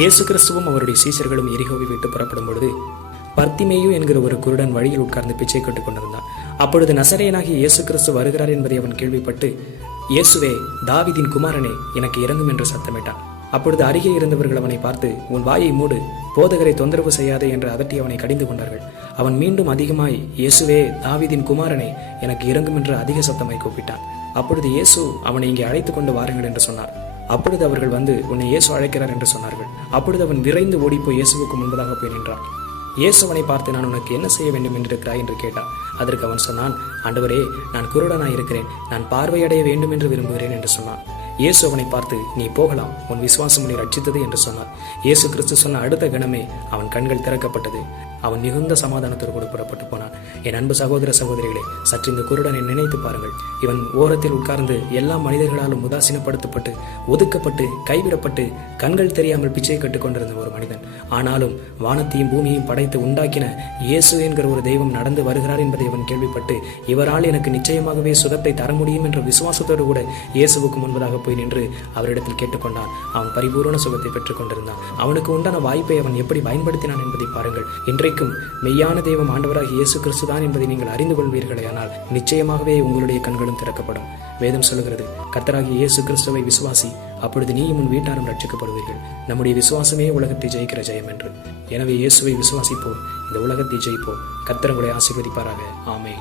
இயேசு கிறிஸ்துவும் அவருடைய சீஷர்களும் எரிகோவை விட்டு புறப்படும் பொழுது பர்த்திமேயு என்கிற ஒரு குருடன் வழியில் உட்கார்ந்து பிச்சை கட்டுக் கொண்டிருந்தான். அப்பொழுது நசரேயனாகிய இயேசு கிறிஸ்து வருகிறார் என்பதை அவன் கேள்விப்பட்டு, இயேசுவே, தாவீதின் குமாரனே, எனக்கு இரங்கும் என்று சத்தமிட்டான். அப்பொழுது அருகே இருந்தவர்கள் அவனை பார்த்து, உன் வாயை மூடு, போதகரை தொந்தரவு செய்யாதே என்று அதட்டி அவனை கடிந்து கொண்டார்கள். அவன் மீண்டும் அதிகமாய், இயேசுவே, தாவீதின் குமாரனே, எனக்கு இரங்கும் என்று அதிக சத்தமாய் கூப்பிட்டான். அப்பொழுது இயேசு அவனை இங்கே அழைத்து கொண்டு வாருங்கள் என்று சொன்னார். அப்பொழுது அவர்கள் வந்து, உன்னை இயேசு அழைக்கிறார் என்று சொன்னார்கள். அப்பொழுது அவன் விரைந்து ஓடிப்போய் இயேசுவுக்கு முன்பதாக போய் நின்றான். இயேசு அவனை பார்த்து, நான் உனக்கு என்ன செய்ய வேண்டும் என்றிருக்கிறாய் என்று கேட்டான். அதற்கு அவன் சொன்னான், ஆண்டவரே, நான் குருடனாய் இருக்கிறேன், நான் பார்வையடைய வேண்டும் என்று விரும்புகிறேன் என்று சொன்னான். இயேசு அவனை பார்த்து, நீ போகலாம், உன் விசுவாசம் உன்னை ரட்சித்தது என்று சொன்னார். இயேசு கிறிஸ்து சொன்ன அடுத்த கணமே அவன் கண்கள் திறக்கப்பட்டது. அவன் மிகுந்த சமாதானத்தோடு கூட புறப்பட்டு போனான். என் அன்பு சகோதர சகோதரிகளே, சற்று இந்த குருடனை நினைத்து பாருங்கள். இவன் ஓரத்தில் உட்கார்ந்து எல்லா மனிதர்களாலும் உதாசீனப்படுத்தப்பட்டு, ஒதுக்கப்பட்டு, கைவிடப்பட்டு, கண்கள் தெரியாமல் பிச்சை கட்டுக் கொண்டிருந்த ஒரு மனிதன். ஆனாலும் வானத்தையும் பூமியையும் படைத்து உண்டாக்கின இயேசு என்கிற ஒரு தெய்வம் நடந்து வருகிறார் என்பதை அவன் கேள்விப்பட்டு, இவரால் எனக்கு நிச்சயமாகவே சுகத்தை தர முடியும் என்ற விசுவாசத்தோடு கூட இயேசுவுக்கு முன்பதாக போய் நின்று அவரிடத்தில் கேட்டுக்கொண்டான். அவன் பரிபூர்ண சுகத்தை பெற்றுக் கொண்டிருந்தான். அவனுக்கு உண்டான வாய்ப்பை அவன் எப்படி பயன்படுத்தினான் என்பதை பாருங்கள். இன்றைக்கும் மெய்யான தெய்வம் ஆண்டவராகிய இயேசு கிறிஸ்து தான் என்பதை நீங்கள் அறிந்து கொள்வீர்களே, ஆனால் நிச்சயமாகவே உங்களுடைய கண்களும் திறக்கப்படும். வேதம் சொல்லுகிறது, கர்த்தராகிய இயேசு கிறிஸ்துவை விசுவாசி, அப்பொழுது நீயும் உன் வீட்டாரும் ரட்சிக்கப்படுவீர்கள். நம்முடைய விசுவாசமே உலகத்தை ஜெயிக்கிற ஜெயம் என்று. எனவே இயேசுவை விசுவாசிப்போம், இந்த உலகத்தை ஜெயிப்போம். கர்த்தர் உங்களை ஆசீர்வதிப்பாராக. ஆமென்.